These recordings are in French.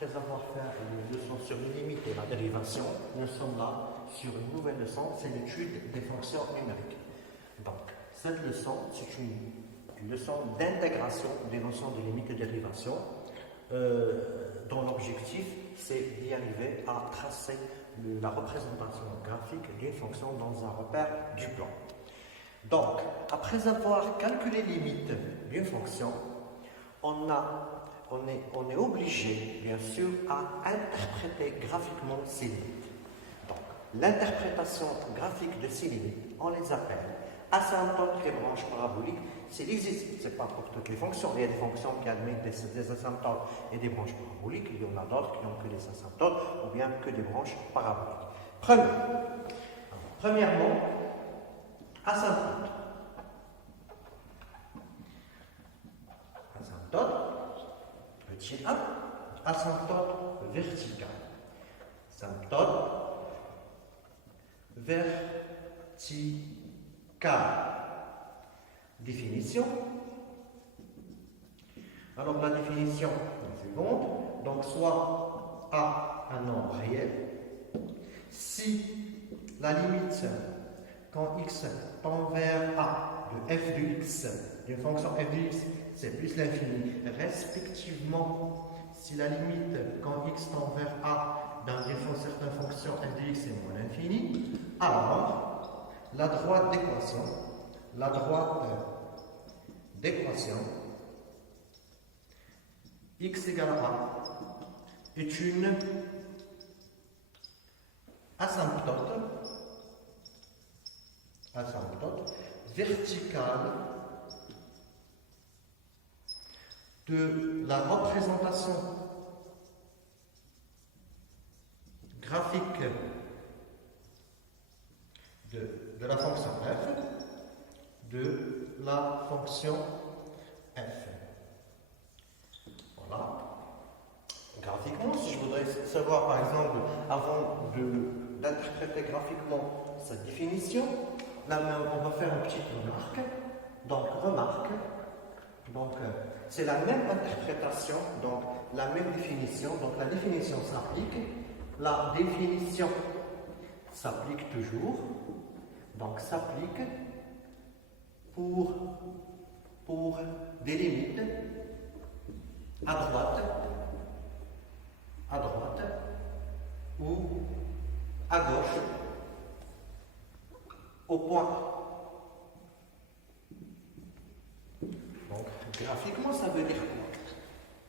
Après avoir fait une leçon sur les limites et la dérivation, nous sommes là sur une nouvelle leçon, c'est l'étude des fonctions numériques. Donc, cette leçon, c'est une leçon d'intégration des notions de limites et dérivation, dont l'objectif, c'est d'y arriver à tracer la représentation graphique d'une fonction dans un repère du plan. Donc, après avoir calculé les limites d'une fonction, on est obligé, bien sûr, à interpréter graphiquement ces limites. Donc, l'interprétation graphique de ces limites, on les appelle asymptotes et branches paraboliques. S'il existe, ce n'est pas pour toutes les fonctions. Il y a des fonctions qui admettent des asymptotes et des branches paraboliques. Il y en a d'autres qui n'ont que des asymptotes ou bien que des branches paraboliques. Premièrement, asymptote. Asymptote, petit a, asymptote vertical. Asymptote vertical. Définition. Alors la définition est suivante. Donc soit A un nombre réel, si la limite quand x tend vers A de f de x, d'une fonction f de x, c'est plus l'infini, respectivement, si la limite quand x tend vers A dans une certaine fonction f de x est moins l'infini, alors la droite d'équation x égale à A est une asymptote verticale de la représentation graphique de la fonction f, de la fonction f. Voilà. Graphiquement, si je voudrais savoir, par exemple, avant d'interpréter graphiquement cette définition, là, on va faire une petite remarque. Donc, remarque. Donc, c'est la même interprétation, donc la même définition. Donc, la définition s'applique. La définition s'applique toujours. Donc, s'applique pour des limites à droite ou à gauche au point. Donc, graphiquement, ça veut dire quoi?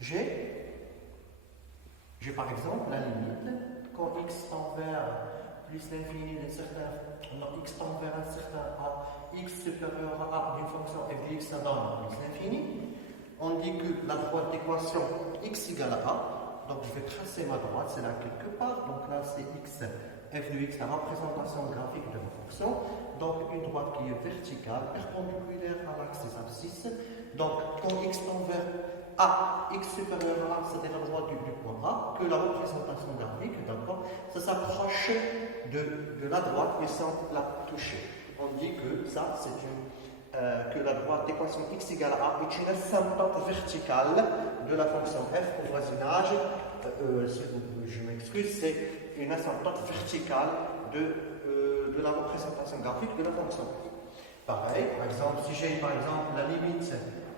J'ai par exemple la limite quand x tend vers plus l'infini d'un certain, x tend vers un certain a, x supérieur à a d'une fonction f de x, ça donne plus l'infini. On dit que la droite d'équation x égale à a, donc je vais tracer ma droite, c'est là quelque part, donc là c'est x, f de x, la représentation graphique de ma fonction, donc une droite qui est verticale, perpendiculaire à l'axe des abscisses, donc quand x tend vers a, x supérieur à a, c'est-à-dire la droite du point A, que la représentation graphique, d'accord, ça s'approche de la droite mais sans la toucher. On dit que ça, c'est que la droite d'équation x égale à a est une asymptote verticale de la fonction f au voisinage. Je m'excuse, c'est une asymptote verticale de la représentation graphique de la fonction f. Pareil, par exemple, si j'ai par exemple la limite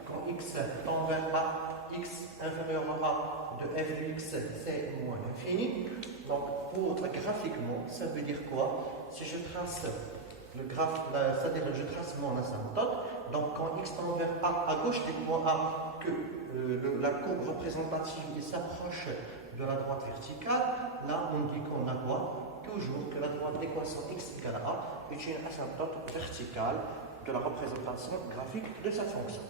quand x tend vers a, x inférieur à a de f de x, c'est moins l'infini. Donc, graphiquement, ça veut dire quoi? Si je trace le graphe, c'est-à-dire je trace mon asymptote, donc quand x tend vers a, à gauche du point A, que la courbe représentative s'approche de la droite verticale, là on dit qu'on a quoi? Toujours que la droite d'équation x égale à a est une asymptote verticale de la représentation graphique de cette fonction.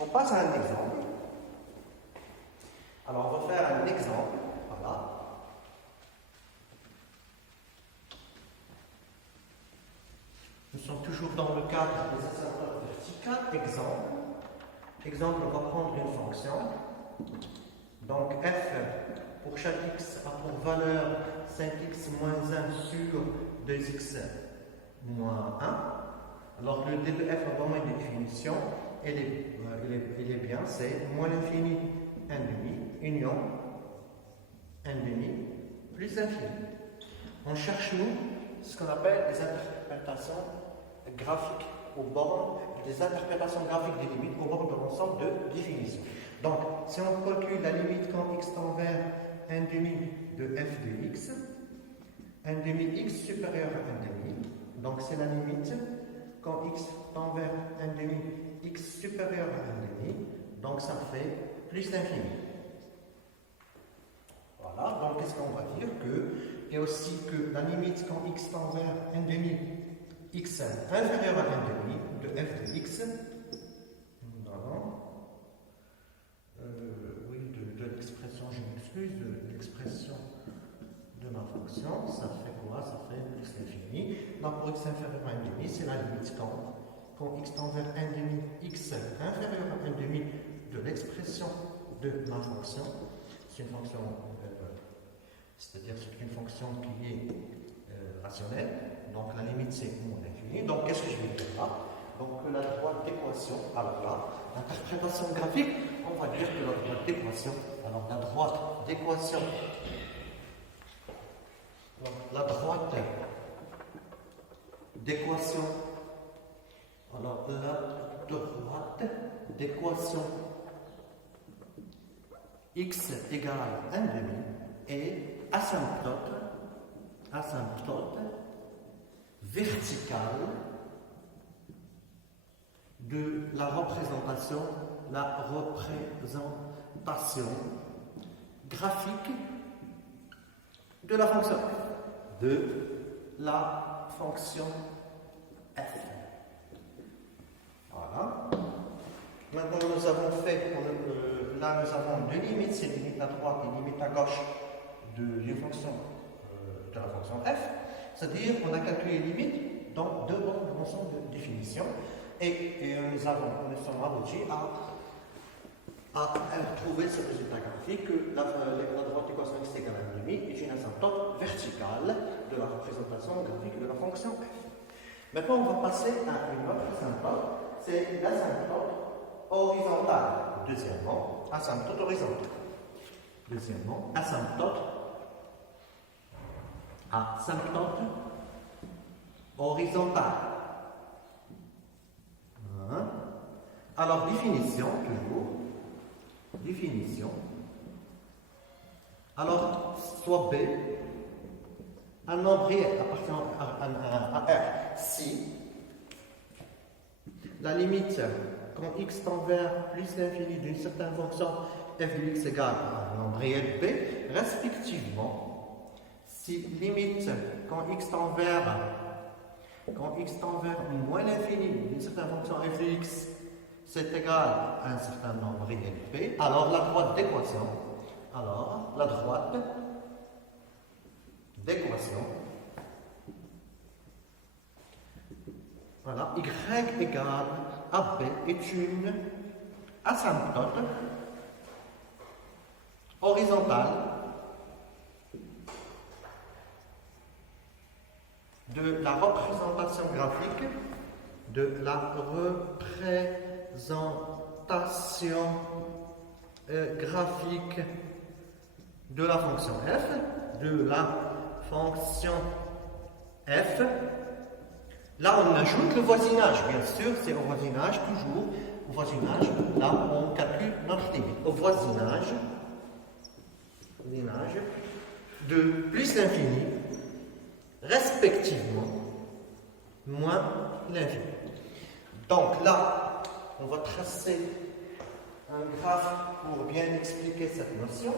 On passe à un exemple. Alors on va faire un exemple, voilà. Nous sommes toujours dans le cadre des asymptotes verticales. Exemple, on va prendre une fonction. Donc f, pour chaque x, a pour valeur 5x moins 1 sur 2x moins 1. Alors le d de f a vraiment une définition. Elle est bien, c'est moins l'infini 1 demi, union 1 demi, plus l'infini. On cherche, nous, ce qu'on appelle les interprétations graphiques aux bornes, des interprétations graphiques des limites aux bornes de l'ensemble de définition. Donc, si on calcule la limite quand x tend vers 1 demi de f de x, 1 demi x supérieur à 1 demi, donc c'est la limite quand x tend vers 1 demi x supérieur à 1 demi, donc ça fait plus l'infini. Voilà, donc qu'est-ce qu'on va dire que, et aussi que la limite quand x tend vers 1 demi x inférieur à 1 demi de f de x, oui, de l'expression, je m'excuse, de l'expression de ma fonction, ça fait quoi? Ça fait plus l'infini. Donc pour x inférieur à 1 demi, c'est la limite quand x tend vers 1 demi x inférieur à 1 demi de l'expression de ma fonction. C'est une fonction, c'est-à-dire c'est une fonction qui est rationnelle. Donc la limite c'est moins l'infini. Donc qu'est-ce que je vais faire là? Donc la droite d'équation, alors là, l'interprétation graphique, on va dire que la droite d'équation, alors la droite d'équation, la droite d'équation, alors la droite d'équation x égale 1 demi est asymptote verticale de la représentation graphique de la fonction f. Voilà. Maintenant, nous avons fait, là nous avons deux limites, c'est limite à droite et limite à gauche d'une fonction de la fonction f. C'est-à-dire qu'on a calculé les limites dans deux bornes de l'ensemble de définition. Et nous sommes aboutis à trouver ce résultat graphique que la droite d'équation x égale 1 demi est une asymptote verticale de la représentation graphique de la fonction f. Maintenant, on va passer à une autre asymptote, c'est l'asymptote horizontale. Deuxièmement, asymptote horizontale. Deuxièmement, asymptote horizontale. Alors, définition, toujours. Définition. Alors, soit B, un nombre réel appartenant à R, si la limite, quand x tend vers plus l'infini d'une certaine fonction f de x égale à un nombre réel B, respectivement, si limite, quand x tend vers moins l'infini d'une certaine fonction f de x, c'est égal à un certain nombre réel p, alors la droite d'équation, voilà, y égale à b est une asymptote horizontale de la représentation graphique de la la fonction f, Là, on ajoute le voisinage, bien sûr, c'est au voisinage, toujours. Au voisinage, là, on calcule notre limite. Au voisinage de plus l'infini, respectivement, moins l'infini. Donc là, on va tracer un graphe pour bien expliquer cette notion.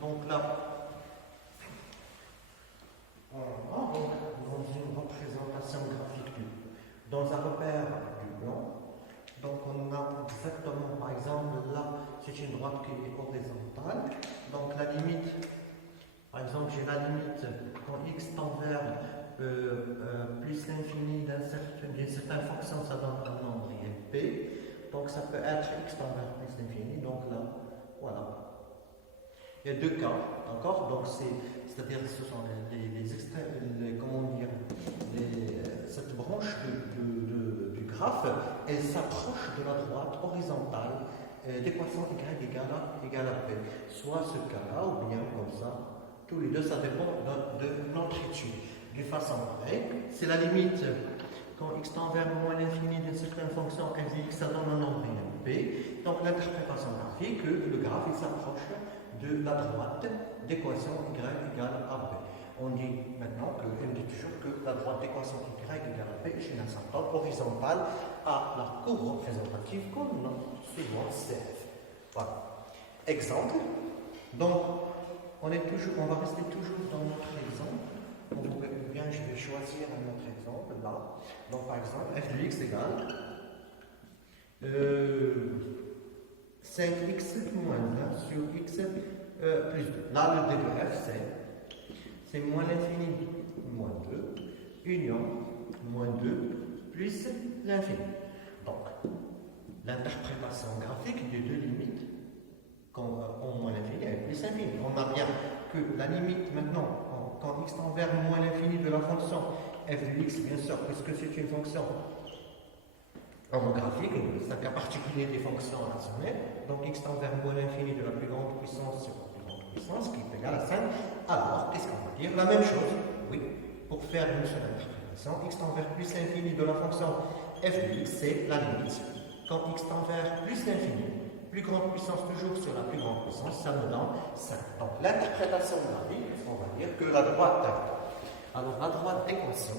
Donc là, dans une représentation graphique dans un repère du blanc. Donc on a exactement, par exemple, là, c'est une droite qui est horizontale. Donc la limite, par exemple, j'ai la limite quand x tend vers plus l'infini d'une certaine fonction, ça donne un nombre réel p. Donc ça peut être x tend vers plus l'infini. Donc là, voilà. Il y a deux cas, d'accord? Donc c'est-à-dire ce sont les extraits, cette branche du graphe, elle s'approche de la droite horizontale, d'équation y égale à b. Soit ce cas-là, ou bien comme ça, tous les deux, ça dépend de notre étude. D'une façon pareille, c'est la limite quand x tend vers moins l'infini d'une certaine fonction f de x, ça donne un nombre b. Donc l'interprétation graphique, le graphe il s'approche de la droite d'équation y égale à b. On dit maintenant on dit toujours que la droite d'équation y égale à b est une asymptote horizontale à la courbe représentative comme suivant CF. Voilà. Exemple. Donc, on va rester toujours dans notre exemple. Ou bien je vais choisir un autre exemple là. Donc, par exemple, f de x égale 5x moins 1 sur x plus 2. Là, le d de f, c'est moins l'infini moins 2, union moins 2 plus l'infini. Donc, l'interprétation graphique des deux limites, quand on moins l'infini est plus l'infini. On a bien que la limite maintenant, quand x tend vers moins l'infini de la fonction f de x, bien sûr, puisque c'est une fonction graphique, c'est un cas particulier des fonctions rationnelles, donc x tend vers moins l'infini de la plus grande puissance sur la plus grande puissance, qui est égale à 5, alors qu'est-ce qu'on va dire? La même chose, oui, pour faire une seule interprétation, x tend vers plus l'infini de la fonction f de x, c'est la limite. Quand x tend vers plus l'infini, plus grande puissance toujours sur la plus grande puissance, ça me donne 5. Donc l'interprétation graphique, on va dire que la droite d'équation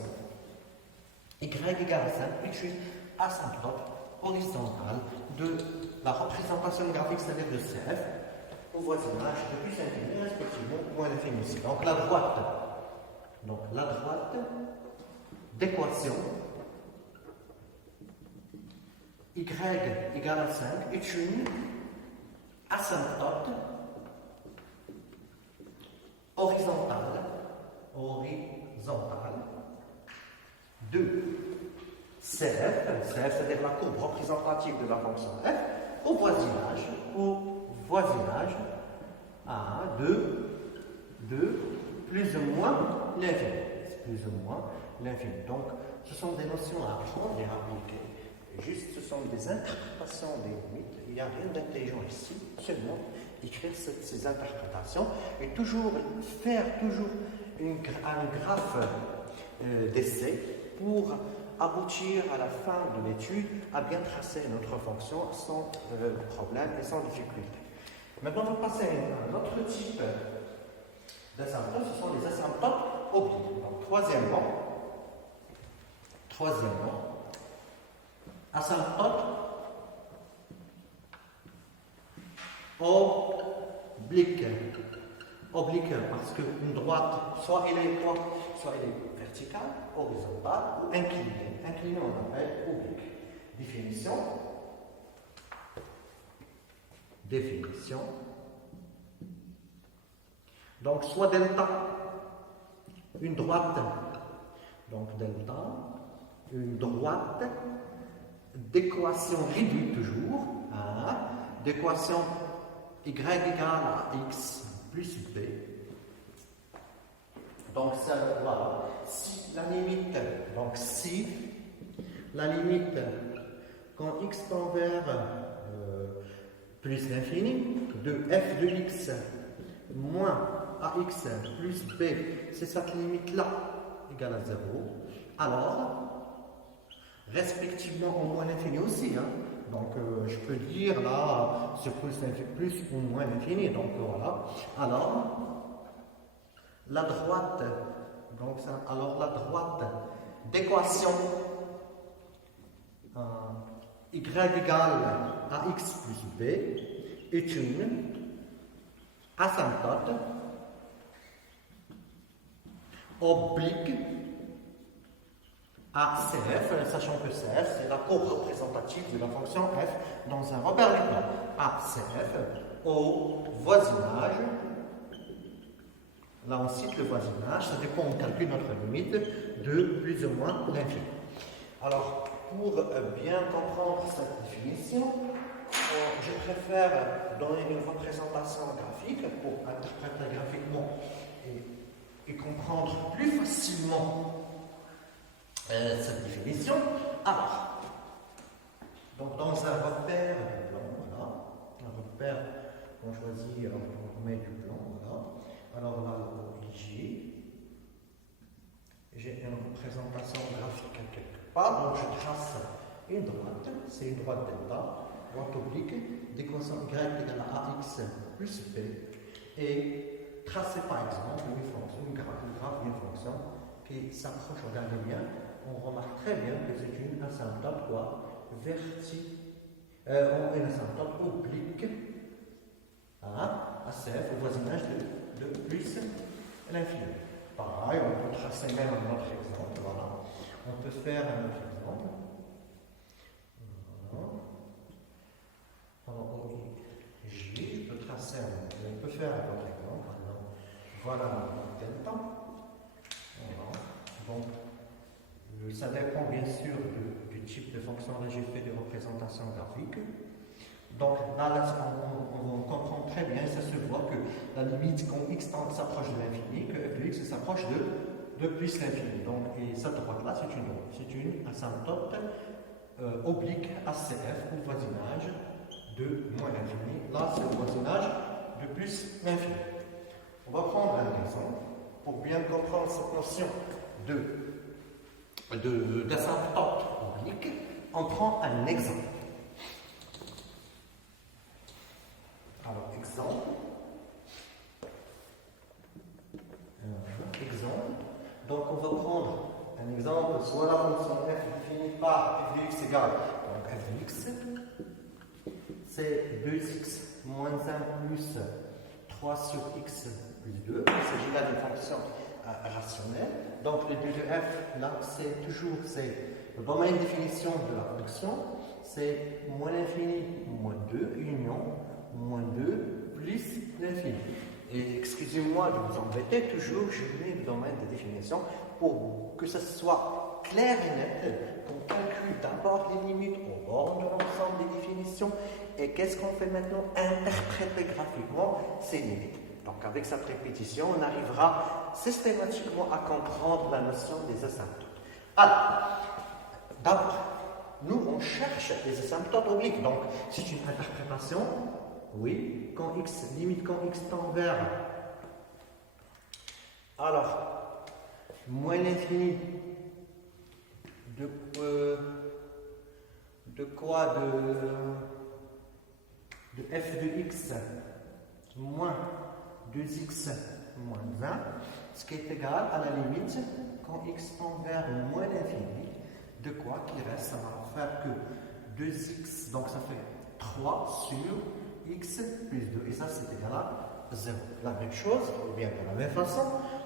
y égale à 5 est une asymptote horizontale de la représentation graphique, c'est-à-dire de CF, au voisinage de plus infini, respectivement moins l'infini aussi. Donc la droite d'équation y égale à 5 est une asymptote horizontale de CF, c'est-à-dire la courbe représentative de la fonction f, au voisinage de plus ou moins l'infini. Donc, ce sont des notions à apprendre et à appliquer. Juste, ce sont des interprétations des limites. Il n'y a rien d'intelligent ici, seulement écrire ces interprétations et faire un graphe d'essai pour aboutir à la fin de l'étude à bien tracer notre fonction sans problème et sans difficulté. Maintenant, on va passer à un autre type d'asymptotes, ce sont les asymptotes obliques. Donc, troisièmement, asymptote oblique. Oblique parce qu'une droite, soit elle est verticale, horizontale ou inclinée. Inclinée, on appelle oblique. Définition. Donc, soit delta, une droite. Donc, delta, une droite d'équation réduite toujours, d'équation y égale à x plus b. Donc, ça, voilà. Si la limite, quand x tend vers plus l'infini, de f de x moins ax plus b, c'est cette limite-là égale à 0, alors, respectivement au moins l'infini aussi, donc je peux dire là, sur plus ou moins l'infini, donc voilà, alors, la droite d'équation y égale à x plus b est une asymptote oblique à CF, sachant que CF c'est la courbe représentative de la fonction f dans un repère linéaire. À CF au voisinage. Là, on cite le voisinage, ça dépend, on calcule notre limite de plus ou moins l'infini. Alors, pour bien comprendre cette définition, je préfère donner une représentation graphique pour interpréter graphiquement et comprendre plus facilement cette définition. Alors, donc dans un repère blanc, voilà, faire, on choisit, on met du blanc, voilà. Alors là, J, j'ai une représentation graphique quelque part, donc je trace une droite, c'est une droite delta, droite oblique, d'équation y égale à ax plus b, et tracer par exemple une fonction qui s'approche, regardez bien, on remarque très bien que c'est une asymptote une asymptote oblique à CF au voisinage de plus l'infini. Pareil, on peut tracer même un autre exemple, voilà. On peut faire un autre exemple. Voilà. Alors, J, je peux tracer on peut faire un autre exemple. Alors, voilà mon delta. Voilà. Donc, ça dépend bien sûr du type de fonction. Là, j'ai fait des représentations graphiques. Donc là, on comprend très bien, ça se voit que la limite quand x s'approche de l'infini, que f de x s'approche de plus l'infini. Donc, et cette droite-là, c'est une asymptote oblique ACF au voisinage de moins l'infini. Là, c'est au voisinage de plus l'infini. On va prendre un exemple pour bien comprendre cette notion d'asymptote oblique. On prend un exemple. Alors, exemple. Donc, on va prendre un exemple, soit la fonction f définie par f de x égale, donc f de x, c'est 2x moins 1 plus 3 sur x plus 2. Il s'agit là d'une fonction rationnelle. Donc, le 2 de f, là, c'est toujours le domaine de définition de la fonction, c'est moins l'infini moins 2, union moins 2 plus l'infini. Et excusez-moi de vous embêter, toujours je mets le domaine de définition pour que ce soit clair et net, qu'on calcule d'abord les limites au bord de l'ensemble des définitions et qu'est-ce qu'on fait maintenant? Interpréter graphiquement ces limites. Donc avec cette répétition, on arrivera systématiquement à comprendre la notion des asymptotes. Alors, d'abord, nous on cherche les asymptotes obliques, donc c'est une interprétation. Oui, quand x, limite quand x tend vers. Alors, moins l'infini de quoi de f de x moins 2x moins 20, ce qui est égal à la limite quand x tend vers moins l'infini, de quoi qui reste, ça va faire que 2x, donc ça fait 3 sur x plus 2, et ça c'est égal à 0. La même chose, ou bien de la même façon,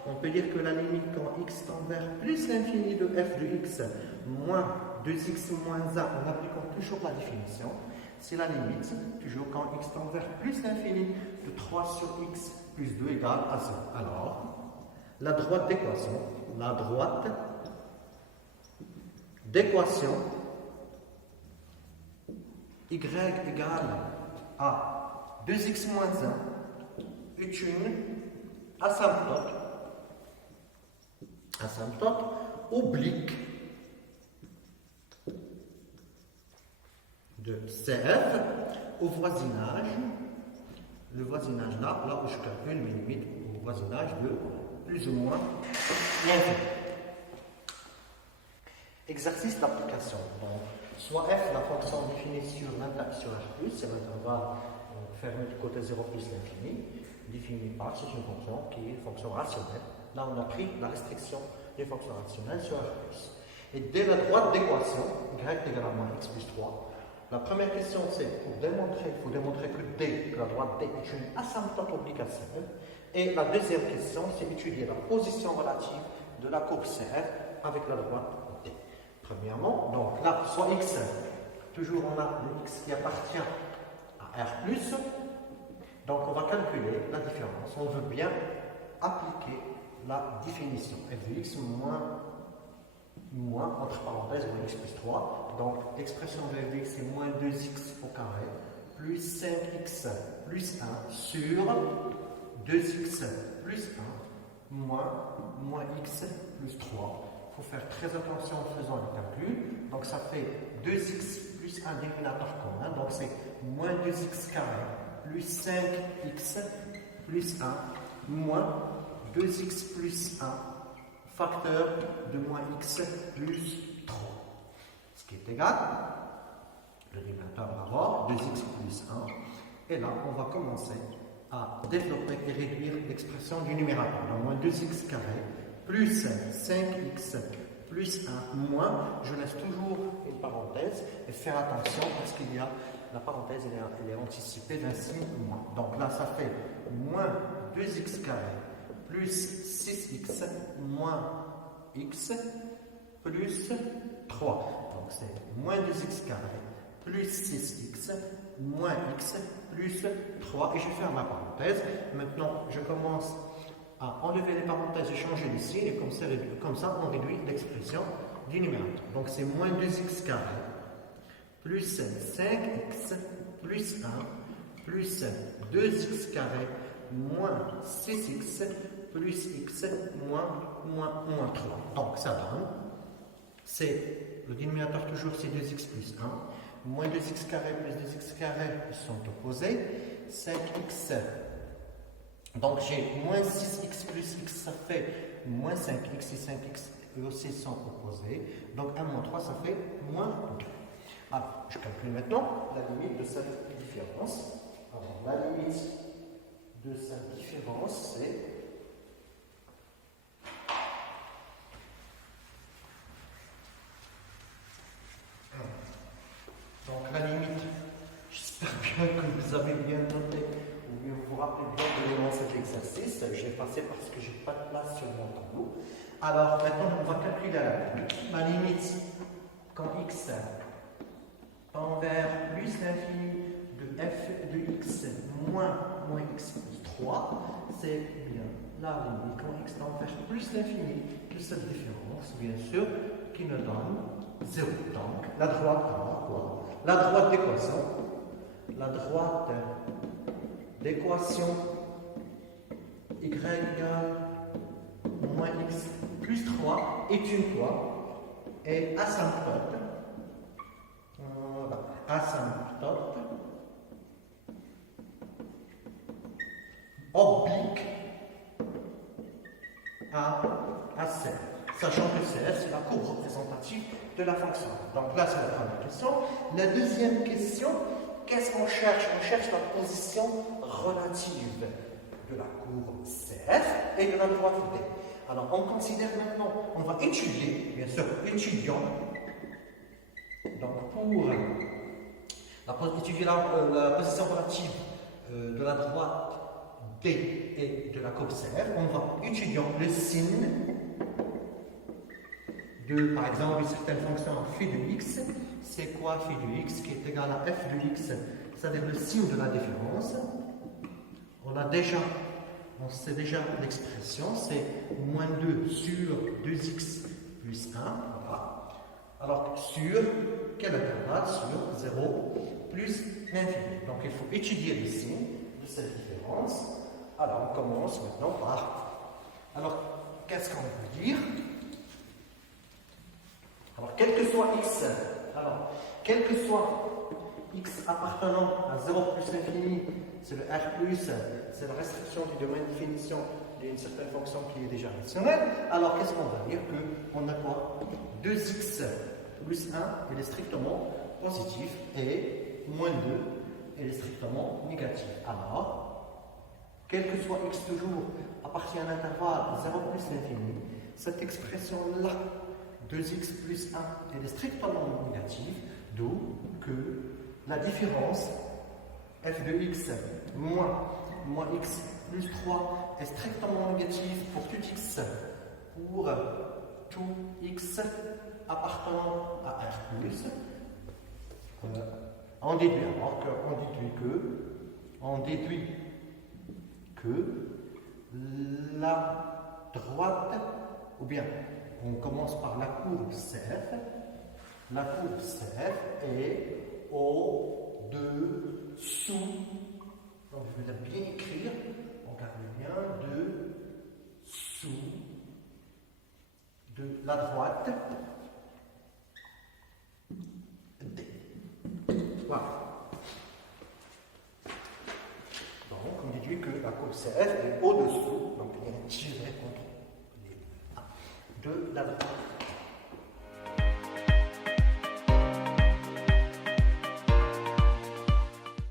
on peut dire que la limite quand x tend vers plus l'infini de f de x moins 2x moins 1, en appliquant toujours la définition, c'est la limite, toujours quand x tend vers plus l'infini de 3 sur x plus 2 égale à 0. Alors, la droite d'équation y égale à 2x moins 1 est une asymptote oblique de CF au voisinage, le voisinage là où je calcule mes limites au voisinage de plus ou moins l'infini. Exercice d'application. Donc, soit f, la fonction définie sur l'interaction r+, c'est l'intervalle fermé du côté 0 plus l'infini, définie par, c'est une fonction qui est une fonction rationnelle. Là, on a pris la restriction d'une fonction rationnelle sur r+. Et dès la droite d'équation, y égale à moins x plus 3, la première question, c'est il faut démontrer que la droite D est une asymptote oblique à CF. Et la deuxième question, c'est étudier la position relative de la courbe CF avec la droite D. Premièrement, donc là, soit x, toujours on a le x qui appartient à R+, donc on va calculer la différence. On veut bien appliquer la définition. f de x moins, entre parenthèses, moins x plus 3. Donc l'expression de f de x c'est moins 2x au carré plus 5x plus 1 sur 2x plus 1 moins x plus 3. Il faut faire très attention en faisant le calcul. Donc ça fait 2x plus un dénominateur commun. Donc c'est moins 2x carré plus 5x plus 1 moins 2x plus 1 facteur de moins x plus 3. Ce qui est égal, le dénominateur va avoir 2x plus 1. Et là, on va commencer à développer et réduire l'expression du numérateur. Donc, moins 2x carré plus 5x plus 1 moins, je laisse toujours une parenthèse et faire attention parce qu'il y a la parenthèse, elle est anticipée d'un signe moins. Donc là, ça fait moins 2x carré plus 6x moins x plus 3. Donc c'est moins 2x carré plus 6x moins x plus 3. Et je ferme la parenthèse. Maintenant, je commence à enlever les parenthèses et changer les signes. Et comme ça on réduit l'expression du numérateur. Donc c'est moins 2x carré plus 5x plus 1 plus 2x carré moins 6x plus x moins 3. Donc ça donne, c'est le dénominateur toujours c'est 2x plus 1, moins 2x carré plus 2x carré sont opposés, 5x, donc j'ai moins 6x plus x, ça fait moins 5x, et 5x eux aussi sont opposés, donc 1 moins 3 ça fait moins 2. Alors, je calcule maintenant la limite de cette différence. Alors, la limite de cette différence, c'est donc la limite, j'espère bien que vous avez bien noté, ou bien vous vous rappelez bien de dans cet exercice. Je l'ai passé parce que je n'ai pas de place sur mon tableau. Alors, maintenant, on va calculer la limite. La limite, quand x tend vers plus l'infini de f de x moins x plus 3, c'est bien la limite quand x tend vers plus l'infini de cette différence, bien sûr, qui nous donne 0. Donc, la droite alors quoi? La droite d'équation. La droite d'équation y égale moins x plus 3 est une quoi? Est asymptote. Asymptote oblique à CF, sachant que CF c'est la courbe représentative de la fonction. Donc là c'est la première question. La deuxième question, qu'est-ce qu'on cherche? On cherche la position relative de la courbe CF et de la droite D. Alors on considère maintenant, on va étudier, bien sûr, étudions. Donc pour étudier la position relative de la droite D et de la courbe CF, on va étudier le signe de, par exemple, une certaine fonction phi de x. C'est quoi phi de x qui est égal à f de x, c'est-à-dire le signe de la différence. On sait déjà l'expression, c'est moins 2 sur 2x plus 1. Voilà. Alors, sur quel intervalle? Sur 0 plus l'infini. Donc, il faut étudier les signes de cette différence. Alors, on commence maintenant par... Alors, qu'est-ce qu'on veut dire? Alors, quel que soit x, x appartenant à 0 plus l'infini, c'est le R+, c'est la restriction du domaine de définition d'une certaine fonction qui est déjà rationnelle. Alors, qu'est-ce qu'on va dire? Qu'on a quoi? 2x plus 1, il est strictement positif, et moins 2, il est strictement négatif. Alors, quel que soit x toujours appartient à un intervalle 0 plus l'infini, cette expression-là, 2x plus 1, elle est strictement négative, d'où que la différence f de x moins x plus 3 est strictement négative pour tout x, pour tout x appartenant à R+. On déduit alors qu'on déduit que la droite, ou bien on commence par la courbe CF. La courbe CF est au-dessous, donc je vais bien écrire, regardez bien, dessous de la droite D. Voilà. vu que la courbe CF est au-dessous, donc il y a un tiret contre les A de la droite.